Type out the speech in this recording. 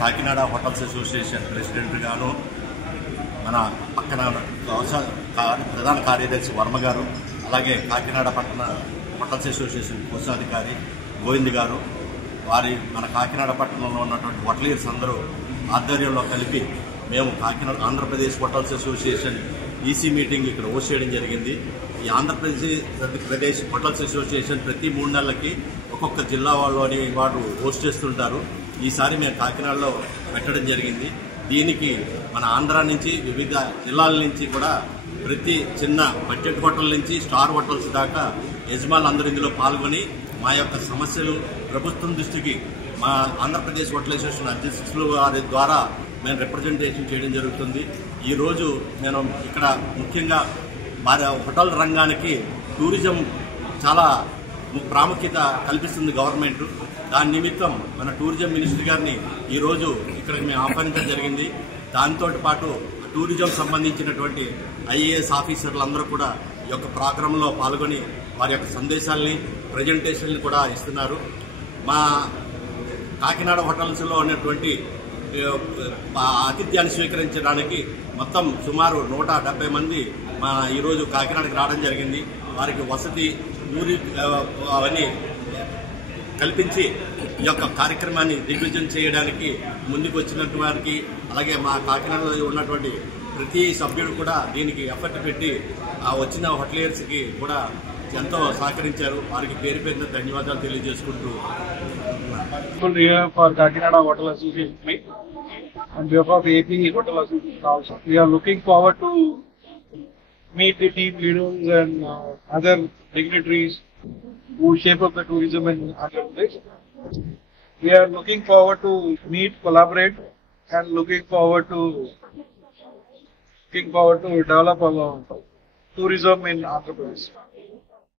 Kakinada hotels association president గాను, మన పక్కన ప్రధాన కార్యదర్శి వర్మ గారు, అలాగే కాకినాడ పట్టణ హోటల్స్ అసోసియేషన్ కోశాధికారి గోవింద్ గారు, మన కాకినాడ పట్టణంలో ఉన్నటువంటి హోటలీర్స్ అందరూ ఆధ్వర్యంలో కలిపి మేము Kakinada Andhra Pradesh hotels association EC meeting ఇక్కడ హోస్ట్ చేయడం జరిగింది. ఈ ఆంధ్రప్రదేశ్ హోటల్స్ అసోసియేషన్ ప్రతి 3 నెలలకి ఒక్కొక్క జిల్లా వాళ్ళని వారు హోస్ట్ చేస్తుంటారు. ఈసారి మేము కాకినాడలో పెట్టడం జరిగింది. దీనికి మన ఆంధ్ర నుంచి వివిధ జిల్లాల నుంచి కూడా ప్రతి చిన్న బడ్జెట్ హోటల్ నుంచి స్టార్ హోటల్స్ దాకా యజమానులందరూ ఇందులో పాల్గొని మా యొక్క సమస్యలు ప్రభుత్వం దృష్టికి మా ఆంధ్రప్రదేశ్ హోటల్ అసోసియేషన్ అధ్యక్షులు వారి ద్వారా మేము రిప్రజెంటేషన్ చేయడం జరుగుతుంది. ఈరోజు నేను ఇక్కడ ముఖ్యంగా హోటల్ రంగానికి టూరిజం చాలా ప్రాముఖ్యత కల్పిస్తుంది గవర్నమెంట్. దాని నిమిత్తం మన టూరిజం మినిస్టర్ గారిని ఈరోజు ఇక్కడికి మేము ఆహ్వానించడం జరిగింది. దాంతో పాటు టూరిజం సంబంధించినటువంటి ఐఏఎస్ ఆఫీసర్లందరూ కూడా ఈ యొక్క ప్రోగ్రాంలో పాల్గొని వారి యొక్క సందేశాలని ప్రజెంటేషన్లు కూడా ఇస్తున్నారు. మా కాకినాడ హోటల్స్లో ఉన్నటువంటి ఆతిథ్యాన్ని స్వీకరించడానికి మొత్తం సుమారు 170 మంది ఈరోజు కాకినాడకి రావడం జరిగింది. వారికి వసతి ఊరి అవన్నీ కల్పించి ఈ యొక్క కార్యక్రమాన్ని దిగ్విజయం చేయడానికి ముందుకు వచ్చినటువంటి వారికి, అలాగే మా కాకినాడలో ఉన్నటువంటి ప్రతి సభ్యుడు కూడా దీనికి ఎఫర్ట్ పెట్టి వచ్చిన హోటలియర్స్కి కూడా ఎంతో సహకరించారు. వారికి పేరు పేరున ధన్యవాదాలు తెలియజేసుకుంటూ Kakinada Hotel Association on behalf of AP Hotel Association also. We are looking forward to meet the team leaders and other dignitaries who shape up the tourism in Andhra Pradesh. We are looking forward to meet, collaborate, and looking forward to develop our tourism in Andhra Pradesh.